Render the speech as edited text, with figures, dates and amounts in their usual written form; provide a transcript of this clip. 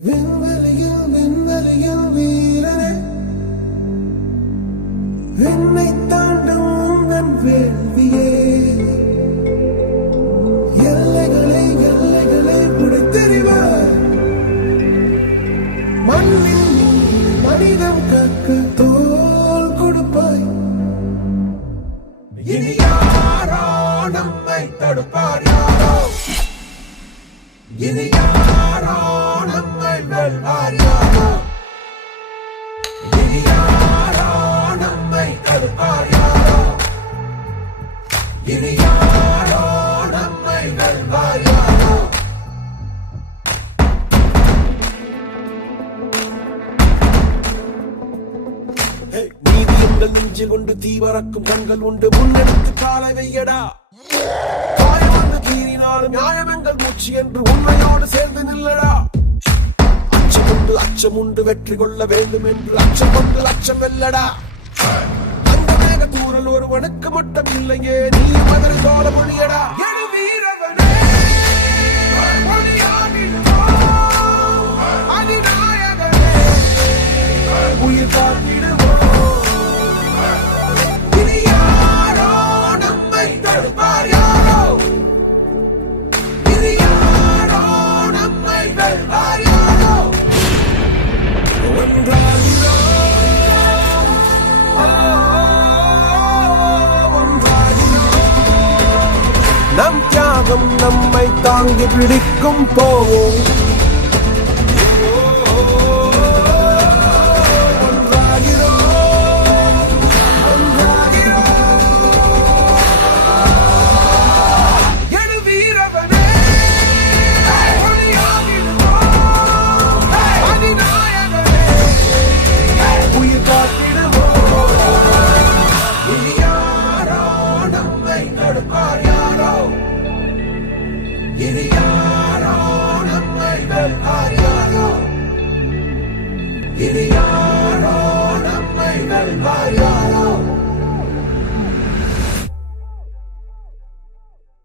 விண்வெளியில் விண்வெளியில் வீரனே, விண்ணை தாண்டும் உந்தன் வேள்வியே, எல்லைகளை எல்லைகளை புடைத்தெறிவார். மண்ணில் மனிதம் கற்க தோல் கொடுப்பாய். இனி யாரோ நம்மை தடுப்பார்? யாரோ இனி யாரோ நம்மை வெல்வார்? யாரோ இனி யாரோ நம்மை தடுப்பார்? யாரோ இனி யாரோ நம்மை வெல்வார்? யாரோ நீதி எங்கள் நெஞ்சில் உண்டு, தீவரக்கும் கண்கள் உண்டு, முன்னெடுத்து காலை வையடா. நியாயம் எங்கள் மூச்சு என்று உண்மையோடு சேர்ந்து நில்லடா. அச்சம் உண்டு வெற்றி கொள்ள வேண்டும் என்று அச்சம் கொண்டு அச்சம் வெல்லடா. அந்த மேக தூரல் ஒருவனுக்கு மட்டும் இல்லையே, நீ மகன் தோட மொழியடா. உயிர் காத்திடுவோம். இனி யாரோ நம்மை தடுப்பார்? யாரோ இனி யாரோ நம்மை வெல்வார்? யாரோ ஒன்றாகிறோம், நம் தியாகம் நம்மை தாங்கி பிடிக்கும். போவோம் இனி யாரோ நம்மை வெல்வார்? யாரோ இனி